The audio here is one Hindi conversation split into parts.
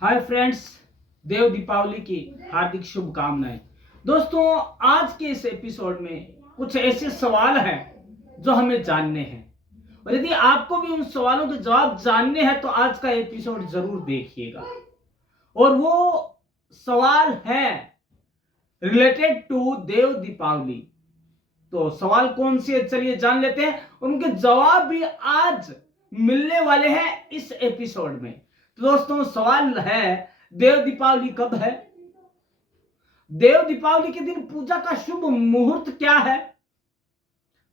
हाय फ्रेंड्स, देव दीपावली की हार्दिक शुभकामनाएं। दोस्तों, आज के इस एपिसोड में कुछ ऐसे सवाल हैं जो हमें जानने हैं और यदि आपको भी उन सवालों के जवाब जानने हैं तो आज का एपिसोड जरूर देखिएगा। और वो सवाल है रिलेटेड टू देव दीपावली। तो सवाल कौन से है, चलिए जान लेते हैं। उनके जवाब भी आज मिलने वाले हैं इस एपिसोड में। तो दोस्तों, सवाल है देव दीपावली कब है, देव दीपावली के दिन पूजा का शुभ मुहूर्त क्या है,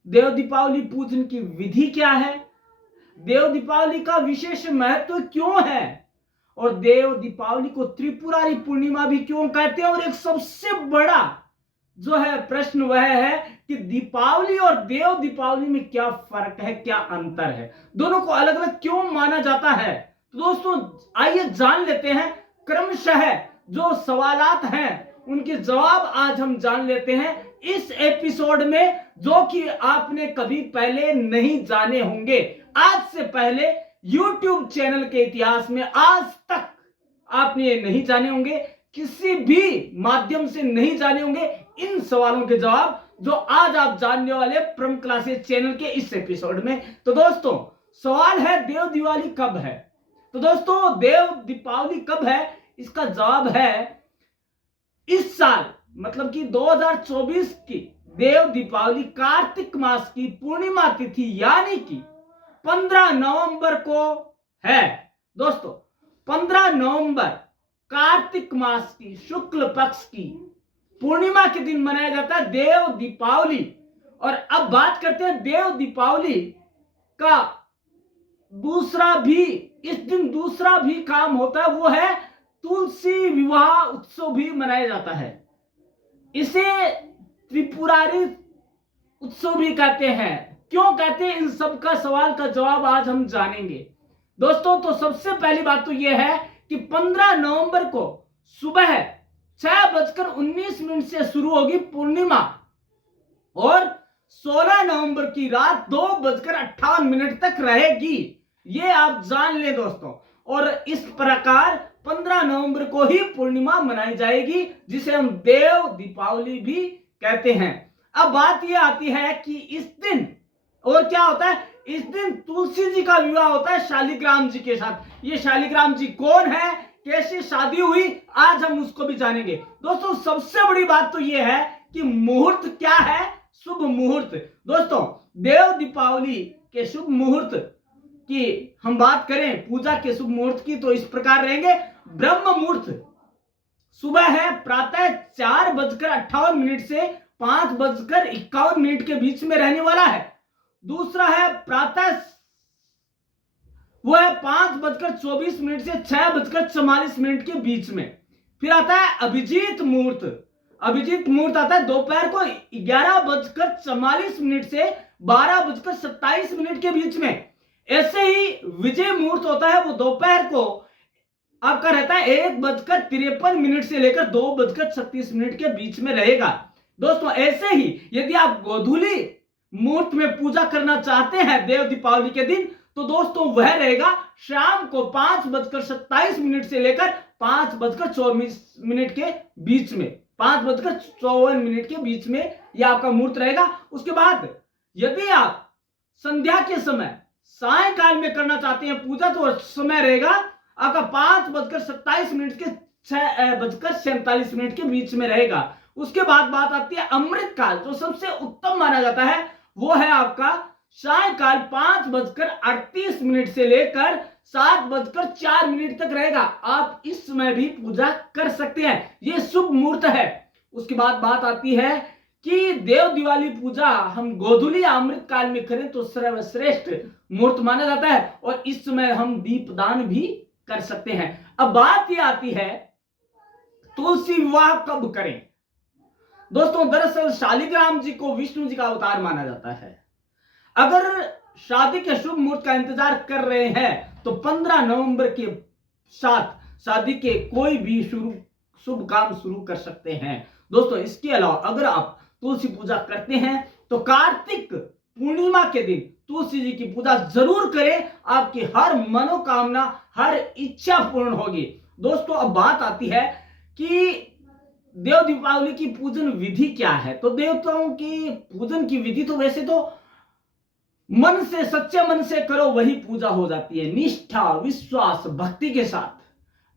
देव दीपावली पूजन की विधि क्या है, देव दीपावली का विशेष महत्व क्यों है और देव दीपावली को त्रिपुरारी पूर्णिमा भी क्यों कहते हैं। और एक सबसे बड़ा जो है प्रश्न वह है कि दीपावली और देव दीपावली में क्या फर्क है, क्या अंतर है, दोनों को अलग अलग क्यों माना जाता है। तो दोस्तों, आइए जान लेते हैं क्रमशः जो सवालात हैं उनके जवाब आज हम जान लेते हैं इस एपिसोड में, जो कि आपने कभी पहले नहीं जाने होंगे। आज से पहले YouTube चैनल के इतिहास में आज तक आपने ये नहीं जाने होंगे, किसी भी माध्यम से नहीं जाने होंगे इन सवालों के जवाब जो आज आप जानने वाले प्रम क्लासेस चैनल के इस एपिसोड में। तो दोस्तों, सवाल है देव दिवाली कब है। तो दोस्तों, देव दीपावली कब है, इसका जवाब है इस साल मतलब कि 2024 की देव दीपावली कार्तिक मास की पूर्णिमा तिथि यानी कि 15 नवंबर को है। दोस्तों, 15 नवंबर कार्तिक मास की शुक्ल पक्ष की पूर्णिमा के दिन मनाया जाता है देव दीपावली। और अब बात करते हैं देव दीपावली का इस दिन दूसरा भी काम होता है, वो है तुलसी विवाह उत्सव भी मनाया जाता है। इसे त्रिपुरारी उत्सव भी कहते हैं। क्यों कहते हैं, इन सब का सवाल का जवाब आज हम जानेंगे। दोस्तों, तो सबसे पहली बात तो यह है कि 15 नवंबर को सुबह 6:19 से शुरू होगी पूर्णिमा और 16 नवंबर की रात 2:58 तक रहेगी। ये आप जान लें दोस्तों। और इस प्रकार 15 नवंबर को ही पूर्णिमा मनाई जाएगी, जिसे हम देव दीपावली भी कहते हैं। अब बात यह आती है कि इस दिन और क्या होता है, इस दिन तुलसी जी का विवाह होता है शालिग्राम जी के साथ। ये शालिग्राम जी कौन है, कैसे शादी हुई, आज हम उसको भी जानेंगे। दोस्तों, सबसे बड़ी बात तो यह है कि मुहूर्त क्या है, शुभ मुहूर्त। दोस्तों, देव दीपावली के शुभ मुहूर्त की हम बात करें, पूजा के शुभ मुहूर्त की, तो इस प्रकार रहेंगे। ब्रह्म मुहूर्त सुबह है प्रातः 4:58 से 5:51 के बीच में रहने वाला है। दूसरा है प्रातः, वो है 5:24 से 6:44 के बीच में। फिर आता है अभिजीत मुहूर्त। अभिजीत मुहूर्त आता है दोपहर को 11:44 से 12:27 के बीच में। ऐसे ही विजय मुहूर्त होता है, वो दोपहर को आपका रहता है 1:53 से लेकर 2:36 के बीच में रहेगा। दोस्तों, ऐसे ही यदि आप गोधूली मुहूर्त में पूजा करना चाहते हैं देव दीपावली के दिन, तो दोस्तों वह रहेगा शाम को 5:27 से लेकर 5:54 के बीच में। 5:54 के बीच में यह आपका मुहूर्त रहेगा। उसके बाद यदि आप संध्या के समय सायंकाल में करना चाहते हैं पूजा, तो समय रहेगा आपका 5:27 के 6:47 के बीच में रहेगा। उसके बाद बात आती है अमृत काल, जो सबसे उत्तम माना जाता है, वो है आपका सायंकाल 5:38 से लेकर 7:04 तक रहेगा। आप इस समय भी पूजा कर सकते हैं, ये शुभ मुहूर्त है। उसके बाद बात आती है कि देव दिवाली पूजा हम गोधूली अमृत काल में करें तो सर्वश्रेष्ठ मुहूर्त माना जाता है और इस समय हम दीपदान भी कर सकते हैं। अब बात यह आती है तुलसी विवाह कब करें। दोस्तों, दरअसल शालिग्राम जी को विष्णु जी का अवतार माना जाता है। अगर शादी के शुभ मुहूर्त का इंतजार कर रहे हैं तो 15 नवंबर के साथ शादी के कोई भी शुभ काम शुरू कर सकते हैं। दोस्तों, इसके अलावा अगर आप तुलसी पूजा करते हैं तो कार्तिक पूर्णिमा के दिन तुलसी जी की पूजा जरूर करें, आपकी हर मनोकामना, हर इच्छा पूर्ण होगी। दोस्तों अब बात आती है कि देव दीपावली की पूजन विधि क्या है। तो देवताओं की पूजन की विधि तो वैसे तो मन से, सच्चे मन से करो वही पूजा हो जाती है, निष्ठा विश्वास भक्ति के साथ।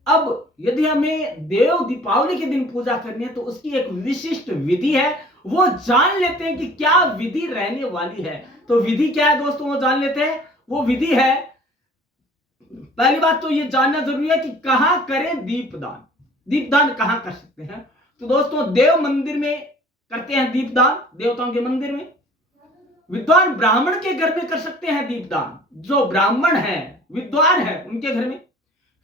अब यदि हमें देव दीपावली के दिन पूजा करनी है तो उसकी एक विशिष्ट विधि है, वो जान लेते हैं कि क्या विधि रहने वाली है। तो विधि क्या है दोस्तों, वो जान लेते हैं। वो विधि है, पहली बात तो ये जानना जरूरी है कि कहां करें दीपदान। दीपदान कहां कर सकते हैं? तो दोस्तों देव मंदिर में करते हैं दीपदान, देवताओं के मंदिर में। विद्वान ब्राह्मण के घर में कर सकते हैं दीपदान, जो ब्राह्मण है विद्वान है उनके घर में।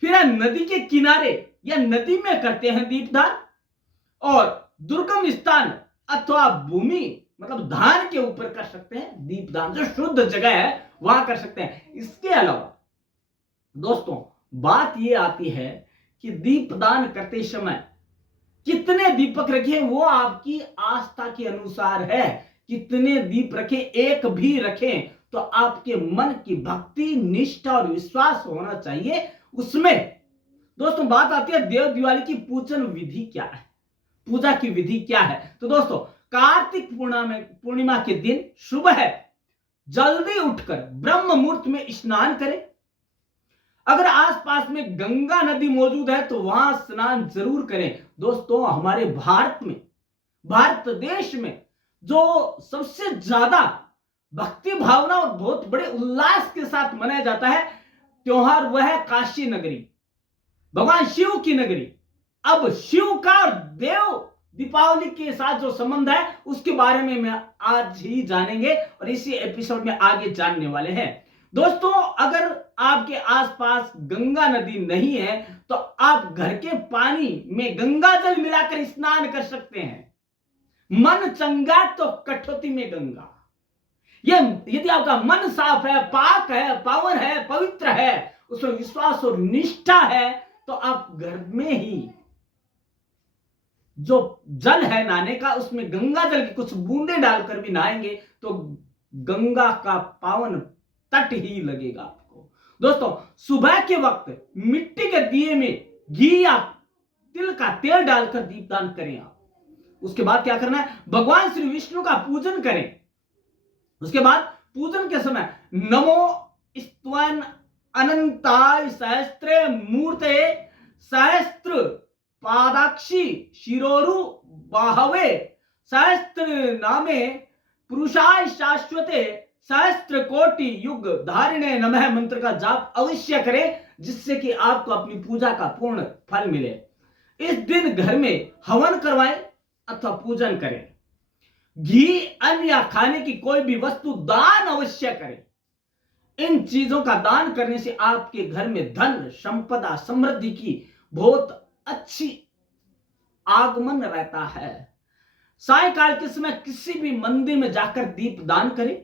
फिर नदी के किनारे या नदी में करते हैं दीपदान, और दुर्गम स्थान अथवा भूमि मतलब धान के ऊपर कर सकते हैं दीपदान, जो शुद्ध जगह है वहां कर सकते हैं। इसके अलावा दोस्तों बात यह आती है कि दीपदान करते समय कितने दीपक रखें वो आपकी आस्था के अनुसार है। कितने दीप रखें, एक भी रखें तो आपके मन की भक्ति निष्ठा और विश्वास होना चाहिए उसमें। दोस्तों बात आती है देव दिवाली की पूजन विधि क्या है, पूजा की विधि क्या है। तो दोस्तों कार्तिक पूर्णिमा के दिन सुबह जल्दी उठकर ब्रह्म मुहूर्त में स्नान करें। अगर आसपास में गंगा नदी मौजूद है तो वहां स्नान जरूर करें। दोस्तों हमारे भारत देश में जो सबसे ज्यादा भक्ति भावना और बहुत बड़े उल्लास के साथ मनाया जाता है त्योहार, वह है काशी नगरी, भगवान शिव की नगरी। अब शिव का और देव दीपावली के साथ जो संबंध है उसके बारे में मैं आज ही जानेंगे और इसी एपिसोड में आगे जानने वाले हैं। दोस्तों अगर आपके आसपास गंगा नदी नहीं है तो आप घर के पानी में गंगा जल मिलाकर स्नान कर सकते हैं। मन चंगा तो कठौती में गंगा। ये यदि आपका मन साफ है, पाक है, पावन है, पवित्र है, उसमें विश्वास और निष्ठा है, तो आप घर में ही जो जल है नहाने का उसमें गंगा जल की कुछ बूंदे डालकर भी नहाएंगे तो गंगा का पावन तट ही लगेगा आपको। दोस्तों सुबह के वक्त मिट्टी के दिए में घी या तिल का तेल डालकर दीपदान करें आप। उसके बाद क्या करना है, भगवान श्री विष्णु का पूजन करें। उसके बाद पूजन के समय नमो स्तवन अनंताय सहस्त्र मूर्ते सहस्त्र पादाक्षी शिरोरु बाहवे सहस्त्र नामे पुरुषाय शाश्वते सहस्त्र कोटि युग धारिणे नमः मंत्र का जाप अवश्य करें, जिससे कि आपको अपनी पूजा का पूर्ण फल मिले। इस दिन घर में हवन करवाएं अथवा पूजन करें। घी, अन्न या खाने की कोई भी वस्तु दान अवश्य करें। इन चीजों का दान करने से आपके घर में धन संपदा समृद्धि की बहुत अच्छी आगमन रहता है। सायंकाल के समय किसी भी मंदिर में जाकर दीप दान करें।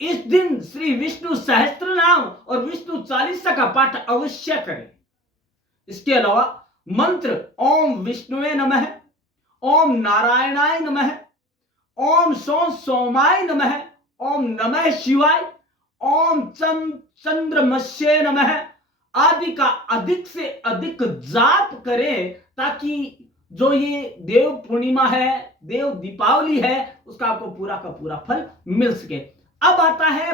इस दिन श्री विष्णु सहस्त्र नाम और विष्णु चालीसा का पाठ अवश्य करें। इसके अलावा मंत्र ओम विष्णुवे नमः, ओम नारायणाय नमः, ओम सोमाय नमः, ओम नमः शिवाय, ओम चंद्रमस्ये नमः आदि का अधिक से अधिक जाप करें, ताकि जो ये देव पूर्णिमा है, देव दीपावली है, उसका आपको पूरा का पूरा फल मिल सके। अब आता है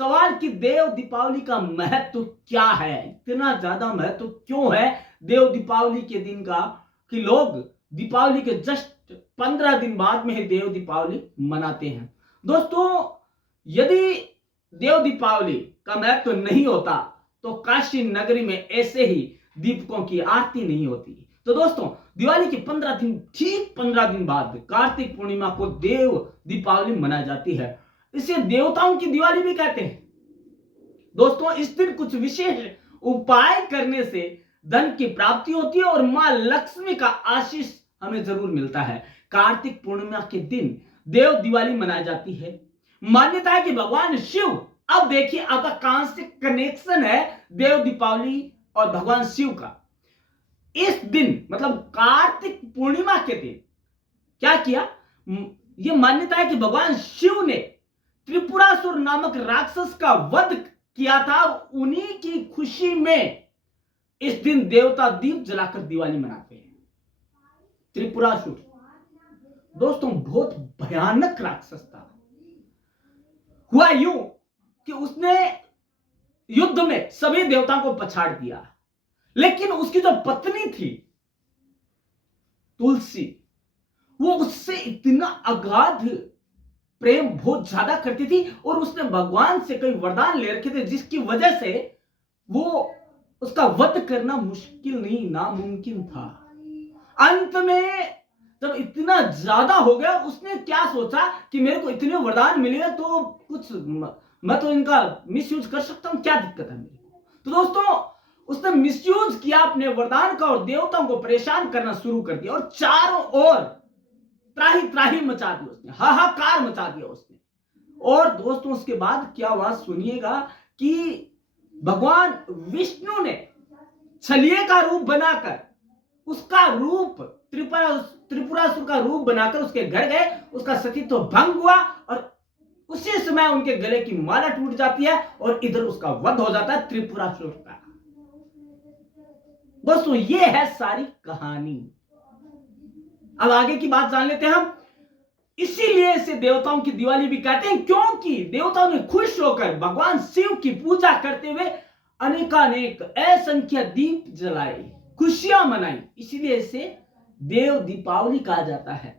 सवाल कि देव दीपावली का महत्व क्या है, इतना ज्यादा महत्व क्यों है देव दीपावली के दिन का, कि लोग दीपावली के जस्ट 15 दिन बाद में ही देव दीपावली मनाते हैं। दोस्तों यदि देव दीपावली का महत्व नहीं होता तो काशी नगरी में ऐसे ही दीपकों की आरती नहीं होती। तो दोस्तों दिवाली के 15 दिन, ठीक 15 दिन बाद कार्तिक पूर्णिमा को देव दीपावली मनाई जाती है। इसे देवताओं की दिवाली भी कहते हैं। दोस्तों इस दिन कुछ विशेष उपाय करने से धन की प्राप्ति होती है और मां लक्ष्मी का आशीष हमें जरूर मिलता है। कार्तिक पूर्णिमा के दिन देव दिवाली मनाई जाती है। मान्यता है कि भगवान शिव, अब देखिए आपका कहां से कनेक्शन है देव दीपावली और भगवान शिव का। इस दिन मतलब कार्तिक पूर्णिमा के दिन क्या किया, यह मान्यता है कि भगवान शिव ने त्रिपुरासुर नामक राक्षस का वध किया था। उन्हीं की खुशी में इस दिन देवता दीप जलाकर दिवाली मनाते हैं। त्रिपुरासुर दोस्तों बहुत भयानक राक्षस था। हुआ यूं कि उसने युद्ध में सभी देवताओं को पछाड़ दिया, लेकिन उसकी जो पत्नी थी तुलसी, वो उससे इतना अगाध प्रेम बहुत ज्यादा करती थी और उसने भगवान से कई वरदान ले रखे थे, जिसकी वजह से वो उसका वध करना मुश्किल नहीं, नामुमकिन था। अंत में जब इतना ज्यादा हो गया, उसने क्या सोचा कि मेरे को इतने वरदान मिले तो कुछ मैं तो इनका मिसयूज कर सकता हूं, क्या दिक्कत है मेरे को। तो दोस्तों उसने मिसयूज किया अपने वरदान का और देवताओं को परेशान करना शुरू कर दिया और चारों ओर त्राही त्राही मचा दी उसने, हाहाकार मचा दिया उसने। और दोस्तों उसके बाद क्या हुआ सुनिएगा कि भगवान विष्णु ने छलिए का रूप बनाकर, उसका रूप त्रिपुरासुर का रूप बनाकर उसके घर गए, उसका सतीत्व भंग हुआ और उसी समय उनके गले की माला टूट जाती है और इधर उसका वध हो जाता है त्रिपुरासुर का। दोस्तों ये है सारी कहानी। अब आगे की बात जान लेते हैं हम। इसीलिए इसे देवताओं की दिवाली भी कहते हैं, क्योंकि देवताओं ने खुश होकर भगवान शिव की पूजा करते हुए अनेकानेक असंख्य दीप जलाए, खुशियां मनाई, इसीलिए इसे देव दीपावली कहा जाता है।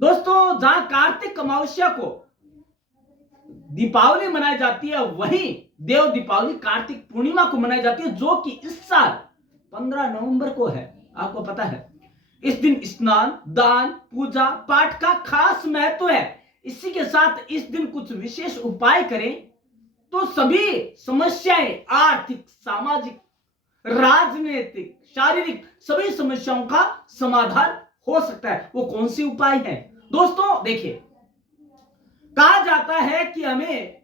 दोस्तों जहां कार्तिक अमावस्या को दीपावली मनाई जाती है, वहीं देव दीपावली कार्तिक पूर्णिमा को मनाई जाती है, जो कि इस साल 15 नवंबर को है। आपको पता है इस दिन स्नान, दान, पूजा पाठ का खास महत्व है। इसी के साथ इस दिन कुछ विशेष उपाय करें तो सभी समस्याएं, आर्थिक, सामाजिक, राजनीतिक, शारीरिक सभी समस्याओं का समाधान हो सकता है। वो कौन सी उपाय है दोस्तों? देखिए, कहा जाता है कि हमें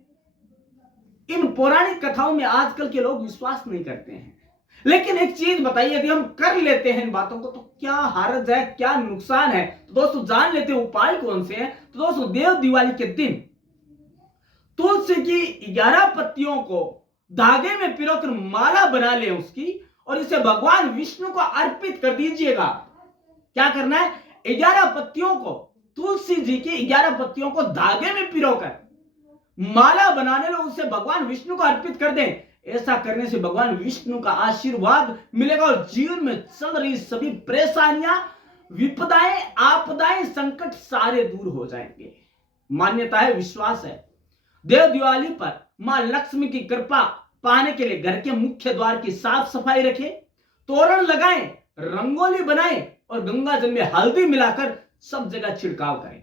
इन पौराणिक कथाओं में आजकल के लोग विश्वास नहीं करते हैं, लेकिन एक चीज बताइए, यदि हम कर लेते हैं इन बातों को तो क्या हर्ज है, क्या नुकसान है? तो दोस्तों जान लेते हैं उपाय कौन से हैं। तो दोस्तों देव दिवाली के दिन तुलसी की 11 पत्तियों को धागे में पिरोकर माला बना ले उसकी, और इसे भगवान विष्णु को अर्पित कर दीजिएगा। क्या करना है? 11 पत्तियों को, तुलसी जी की 11 पत्तियों को धागे में पिरोकर माला बनाने लो, उसे भगवान विष्णु को अर्पित कर दें। ऐसा करने से भगवान विष्णु का आशीर्वाद मिलेगा और जीवन में चल रही सभी परेशानियां, विपदाएं, आपदाएं, संकट सारे दूर हो जाएंगे। मान्यता है, विश्वास है। देव दिवाली पर मां लक्ष्मी की कृपा पाने के लिए घर के मुख्य द्वार की साफ सफाई रखें, तोरण लगाएं, रंगोली बनाएं और गंगा जल में हल्दी मिलाकर सब जगह छिड़काव करें।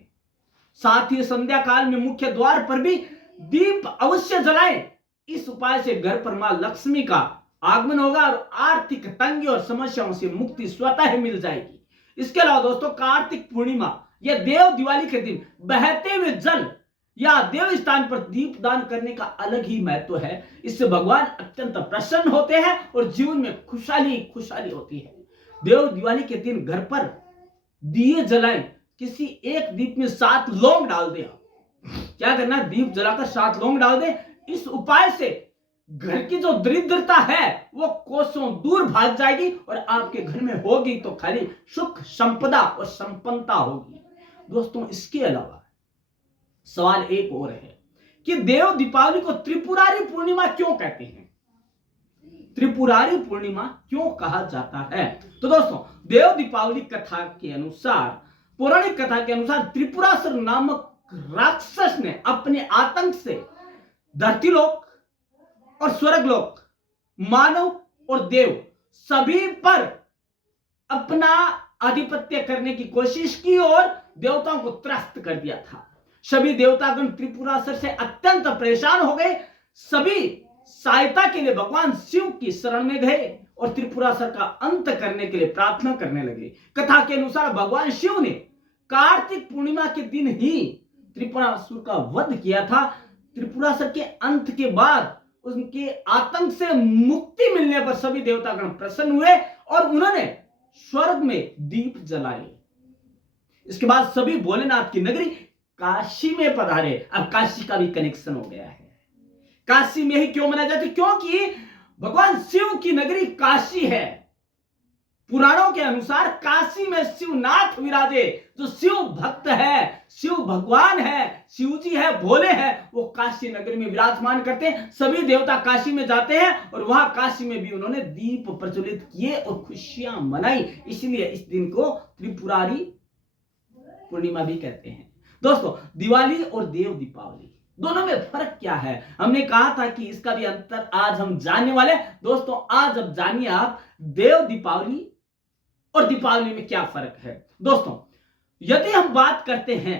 साथ ही संध्या काल में मुख्य द्वार पर भी दीप अवश्य जलाएं। इस उपाय से घर पर मां लक्ष्मी का आगमन होगा और आर्थिक तंगी और समस्याओं से मुक्ति स्वतः ही मिल जाएगी। इसके अलावा दोस्तों कार्तिक पूर्णिमा या देव दिवाली के दिन बहते हुए जल या देव स्थान पर दीप दान करने का अलग ही महत्व है। इससे भगवान अत्यंत प्रसन्न होते हैं और जीवन में खुशहाली खुशहाली होती है। देव दिवाली के दिन घर पर दिए जलाएं, किसी एक दीप में 7 लौंग डाल दे। क्या करना? दीप जलाकर 7 लौंग डाल दे। इस उपाय से घर की जो दरिद्रता है वो कोसों दूर भाग जाएगी और आपके घर में होगी तो खाली सुख, संपदा और संपन्नता होगी। दोस्तों इसके अलावा सवाल एक और है कि देव दीपावली को त्रिपुरारी पूर्णिमा क्यों कहते हैं? त्रिपुरारी पूर्णिमा क्यों कहा जाता है? तो दोस्तों देव दीपावली कथा के अनुसार, पौराणिक कथा के अनुसार, त्रिपुरासुर नामक राक्षस ने अपने आतंक से धरतीलोक और स्वर्गलोक, मानव और देव सभी पर अपना आधिपत्य करने की कोशिश की और देवताओं को त्रस्त कर दिया था। सभी देवतागण त्रिपुरासुर से अत्यंत परेशान हो गए। सभी सहायता के लिए भगवान शिव की शरण में गए और त्रिपुरासुर का अंत करने के लिए प्रार्थना करने लगे। कथा के अनुसार भगवान शिव ने कार्तिक पूर्णिमा के दिन ही त्रिपुरासुर का वध किया था। त्रिपुरासुर के अंत के बाद उनके आतंक से मुक्ति मिलने पर सभी देवतागण प्रसन्न हुए और उन्होंने स्वर्ग में दीप जलाए। इसके बाद सभी भोलेनाथ की नगरी काशी में पधारे। अब काशी का भी कनेक्शन हो गया है। काशी में ही क्यों मनाया जाता है? क्योंकि भगवान शिव की नगरी काशी है। पुराणों के अनुसार काशी में शिवनाथ विराजे, जो शिव भक्त है, शिव भगवान है, शिव जी है, भोले हैं, वो काशी नगरी में विराजमान करते हैं। सभी देवता काशी में जाते हैं और वहां काशी में भी उन्होंने दीप प्रज्वलित किए और खुशियां मनाई। इसलिए इस दिन को त्रिपुरारी पूर्णिमा भी कहते हैं। दोस्तों, दिवाली और देव दीपावली दोनों में फर्क क्या है? हमने कहा था कि इसका भी अंतर आज हम जानने वाले। दोस्तों, आज अब जानिए आप देव दीपावली और दीपावली में क्या फर्क है। दोस्तों, यदि हम बात करते हैं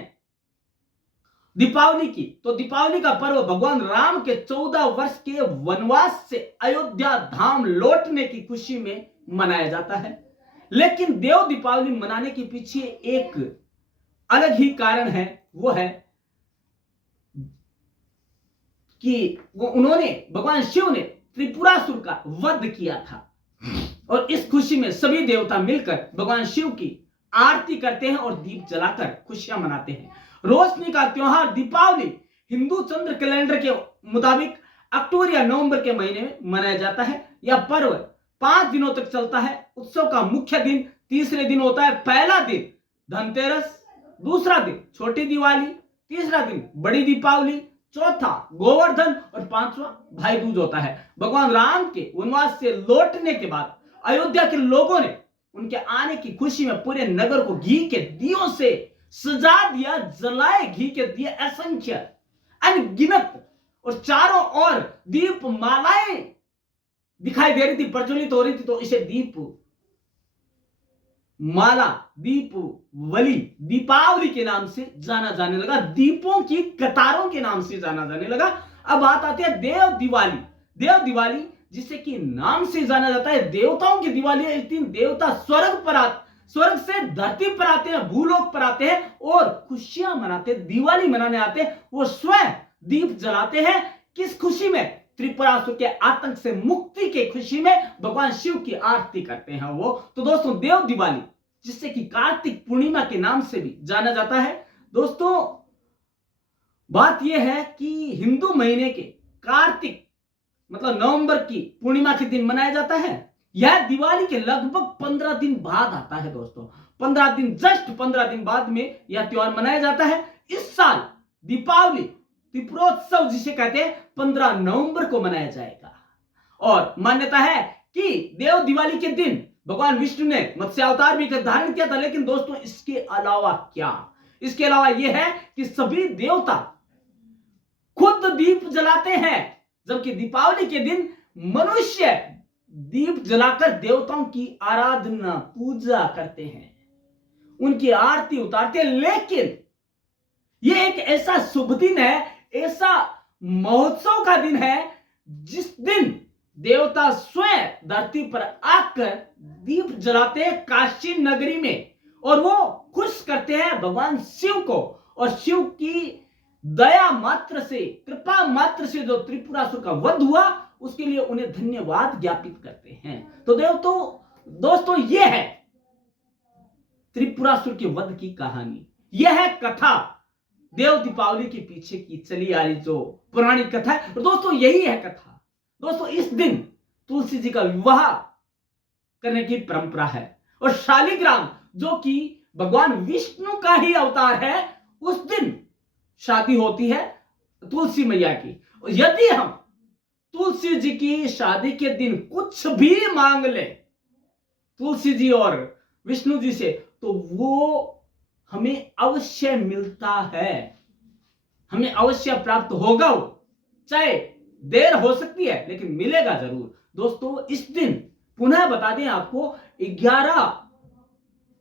दीपावली की, तो दीपावली का पर्व भगवान राम के 14 वर्ष के वनवास से अयोध्या धाम लौटने की खुशी में मनाया जाता है। लेकिन देव दीपावली मनाने के पीछे एक अलग ही कारण है। वो है कि उन्होंने, भगवान शिव ने त्रिपुरासुर का वध किया था और इस खुशी में सभी देवता मिलकर भगवान शिव की आरती करते हैं और दीप जलाकर खुशियां मनाते हैं। रोशनी का त्योहार दीपावली हिंदू चंद्र कैलेंडर के मुताबिक अक्टूबर या नवंबर के महीने में मनाया जाता है। यह पर्व 5 दिनों तक चलता है। उत्सव का मुख्य दिन तीसरे दिन होता है। पहला दिन धनतेरस, दूसरा दिन छोटी दिवाली, तीसरा दिन बड़ी दीपावली, चौथा गोवर्धन और पांचवा भाई दूज होता है। भगवान राम के वनवास से लौटने के बाद अयोध्या के लोगों ने उनके आने की खुशी में पूरे नगर को घी के दियों से सजा दिया। जलाए घी के दिए असंख्य, अनगिनत, और चारों ओर दीप मालाएं दिखाई दे रही थी, प्रज्वलित हो रही थी। तो इसे दीप माला, दीपवली, दीपावली के नाम से जाना जाने लगा। दीपों की कतारों के नाम से जाना जाने लगा। अब बात आती है देव दिवाली। देव दिवाली जिसे कि नाम से जाना जाता है देवताओं की दिवाली है। इस दिन देवता स्वर्ग से धरती पर आते हैं, भूलोक पर आते हैं और खुशियां मनाते हैं, दिवाली मनाने आते हैं। वो स्वयं दीप जलाते हैं। किस खुशी में? त्रिपुरासुर के आतंक से मुक्ति के खुशी में भगवान शिव की आरती करते हैं वो। तो दोस्तों, देव दिवाली जिससे कि कार्तिक पूर्णिमा के नाम से भी जाना जाता है। दोस्तों, बात यह है कि हिंदू महीने के कार्तिक मतलब नवंबर की पूर्णिमा के दिन मनाया जाता है। यह दिवाली के लगभग 15 दिन बाद आता है। दोस्तों, 15 दिन, जस्ट 15 दिन बाद में यह त्योहार मनाया जाता है। इस साल दीपावली, त्रिपुरोत्सव जिसे कहते हैं, 15 नवंबर को मनाया जाएगा। और मान्यता है कि देव दिवाली के दिन भगवान विष्णु ने मत्स्य अवतार भी धारण किया था। लेकिन दोस्तों, इसके अलावा क्या? इसके अलावा यह है कि सभी देवता खुद दीप जलाते हैं, जबकि दीपावली के दिन मनुष्य दीप जलाकर देवताओं की आराधना, पूजा करते हैं, उनकी आरती उतारते हैं। लेकिन यह एक ऐसा शुभ दिन है, ऐसा महोत्सव का दिन है, जिस दिन देवता स्वयं धरती पर आकर दीप जलाते हैं काशी नगरी में, और वो खुश करते हैं भगवान शिव को। और शिव की दया मात्र से, कृपा मात्र से जो त्रिपुरासुर का वध हुआ, उसके लिए उन्हें धन्यवाद ज्ञापित करते हैं। तो दोस्तों, यह है त्रिपुरासुर के वध की कहानी। यह है कथा देव दीपावली के पीछे की चली आ रही जो पुरानी कथा है। और दोस्तों, यही है कथा। दोस्तों, इस दिन तुलसी जी का विवाह करने की परंपरा है। और शालिग्राम जो कि भगवान विष्णु का ही अवतार है, उस दिन शादी होती है तुलसी मैया की। यदि हम तुलसी जी की शादी के दिन कुछ भी मांग ले तुलसी जी और विष्णु जी से, तो वो हमें अवश्य मिलता है, हमें अवश्य प्राप्त होगा। वो चाहे देर हो सकती है, लेकिन मिलेगा जरूर। दोस्तों, इस दिन पुनः बता दें आपको, 11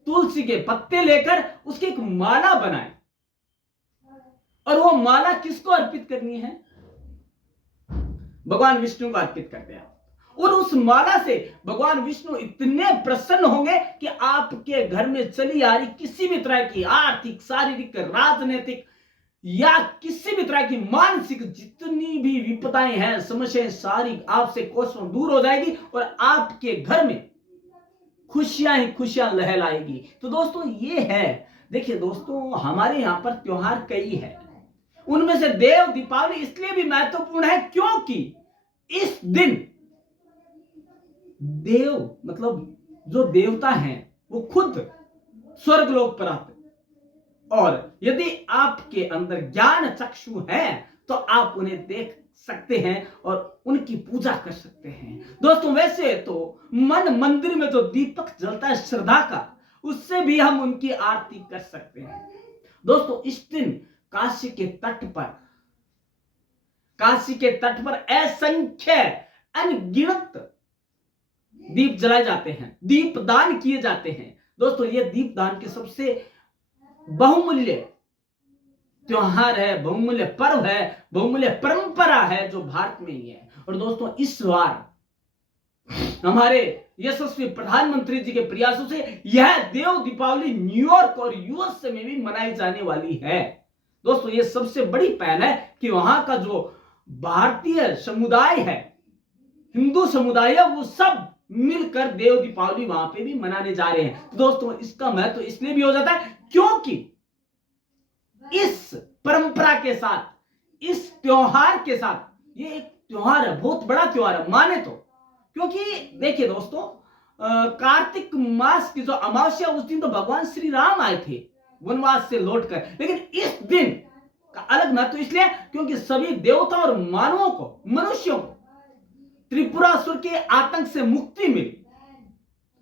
तुलसी के पत्ते लेकर उसकी एक माला बनाएं, और वो माला किसको अर्पित करनी है? भगवान विष्णु को अर्पित करते हैं। और उस माला से भगवान विष्णु इतने प्रसन्न होंगे कि आपके घर में चली आ रही किसी भी तरह की आर्थिक, शारीरिक, राजनीतिक या किसी भी तरह की मानसिक जितनी भी विपदाएं हैं, समस्याएं, सारी आपसे कोसों दूर हो जाएगी और आपके घर में खुशियां ही खुशियां लहलाएगी। तो दोस्तों, ये है। देखिए दोस्तों, हमारे यहां पर त्योहार कई है, उनमें से देव दीपावली इसलिए भी महत्वपूर्ण है क्योंकि इस दिन देव मतलब जो देवता हैं वो खुद स्वर्ग लोक पर आते, और यदि आपके अंदर ज्ञान चक्षु है तो आप उन्हें देख सकते हैं और उनकी पूजा कर सकते हैं। दोस्तों वैसे तो मन मंदिर में जो दीपक जलता है श्रद्धा का, उससे भी हम उनकी आरती कर सकते हैं। दोस्तों इस दिन काशी के तट पर असंख्य अनगिनत दीप जलाए जाते हैं, दीप दान किए जाते हैं। दोस्तों ये दीप दान के सबसे बहुमूल्य त्योहार है, बहुमूल्य पर्व है, बहुमूल्य परंपरा है जो भारत में ही है। और दोस्तों इस बार हमारे यशस्वी प्रधानमंत्री जी के प्रयासों से यह देव दीपावली न्यूयॉर्क और यूएसए में भी मनाई जाने वाली है। दोस्तों ये सबसे बड़ी पहल है कि वहां का जो भारतीय समुदाय है, हिंदू समुदाय है, वो सब मिलकर देव दीपावली वहां पे भी मनाने जा रहे हैं। तो दोस्तों इसका महत्व इसलिए भी हो जाता है क्योंकि इस परंपरा के साथ, इस त्योहार के साथ, ये एक त्योहार है, बहुत बड़ा त्योहार है माने तो। क्योंकि देखिए दोस्तों, कार्तिक मास की जो अमावस्या, उस दिन तो भगवान श्री राम आए थे वनवास से लौटकर। लेकिन इस दिन का अलग महत्व इसलिए क्योंकि सभी देवता और मानवों को, मनुष्यों को त्रिपुरासुर के आतंक से मुक्ति मिली।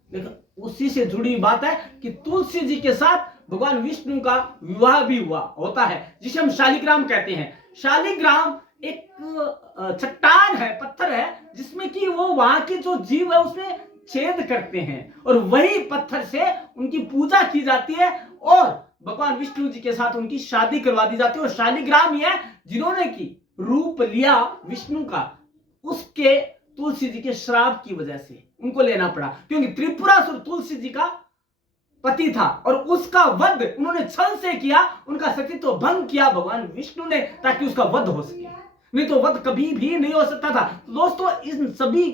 लेकिन उसी से जुड़ी बात है कि तुलसी जी के साथ भगवान विष्णु का विवाह भी होता है, जिसे हम शालिग्राम कहते हैं। शालिग्राम एक चट्टान है, पत्थर है, जिसमें कि वो वहां के जो जीव है उसमें छेद करते हैं और वही पत्थर से उनकी पूजा की जाती है और भगवान विष्णु जी के साथ उनकी शादी करवा दी जाती है। और शालिग्राम ही है जिन्होंने की रूप लिया विष्णु का, उसके तुलसी जी के श्राप की वजह से उनको लेना पड़ा, क्योंकि त्रिपुरासुर तुलसी जी का पति था और उसका वध उन्होंने छल से किया, उनका सतीत्व भंग किया भगवान विष्णु ने, ताकि उसका वध हो सके, नहीं तो वध कभी भी नहीं हो सकता था। तो दोस्तों इन सभी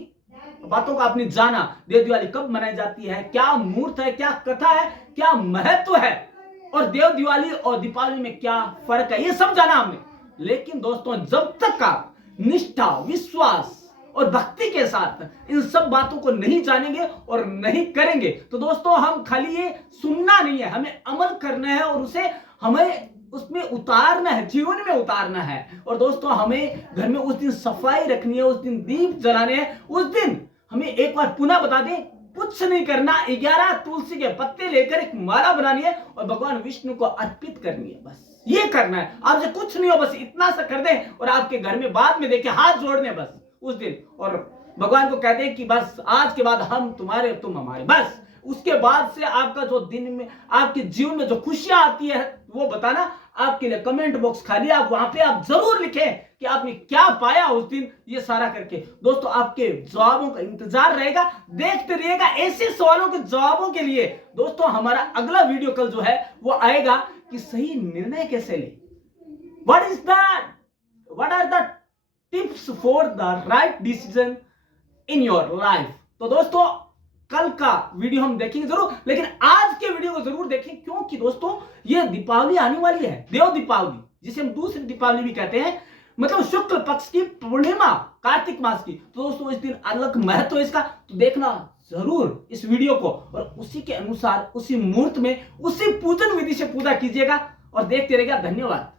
बातों को आपने जाना, देव दिवाली कब मनाई जाती है, क्या मुहूर्त है, क्या कथा है, क्या महत्व है, और देव दिवाली और दीपावली में क्या फर्क है, ये सब जाना हमने। लेकिन दोस्तों जब तक आप निष्ठा, विश्वास और भक्ति के साथ इन सब बातों को नहीं जानेंगे और नहीं करेंगे, तो दोस्तों हम खाली ये सुनना नहीं है, हमें अमल करना है और उसे हमें उसमें उतारना है, जीवन में उतारना है। और दोस्तों हमें घर में उस दिन सफाई रखनी है, उस दिन दीप जलाने हैं, उस दिन हमें एक बार पुनः बता दें, कुछ नहीं करना, 11 तुलसी के पत्ते लेकर एक माला बनानी है और भगवान विष्णु को अर्पित करनी है, बस ये करना है। आपसे कुछ नहीं हो, बस इतना सा कर दें और आपके घर में बाद में देखे हाथ जोड़ने बस उस दिन, और भगवान को कहते हैं कि बस आज के बाद हम तुम्हारे, तुम हमारे, बस उसके बाद से आपका जो दिन में, आपके जीवन में जो खुशियां आती है वो बताना। आपके लिए कमेंट बॉक्स खाली, आप वहां पे आप जरूर लिखें कि आपने क्या पाया उस दिन ये सारा करके। दोस्तों आपके जवाबों का इंतजार रहेगा, देखते रहिएगा ऐसे सवालों के जवाबों के लिए। दोस्तों हमारा अगला वीडियो कल जो है वो आएगा कि सही निर्णय कैसे ले, what are the tips for the right decision in your life। तो दोस्तों कल का वीडियो हम देखेंगे जरूर, लेकिन आज के वीडियो को जरूर देखें, क्योंकि दोस्तों ये दीपावली आने वाली है, देव दीपावली, जिसे हम दूसरी दीपावली भी कहते हैं, मतलब शुक्ल पक्ष की पूर्णिमा, कार्तिक मास की। तो दोस्तों इस दिन अलग महत्व है इसका, तो देखना जरूर इस वीडियो को और उसी के अनुसार, उसी मुहूर्त में, उसी पूजन विधि से पूजा कीजिएगा और देखते रहिएगा। धन्यवाद।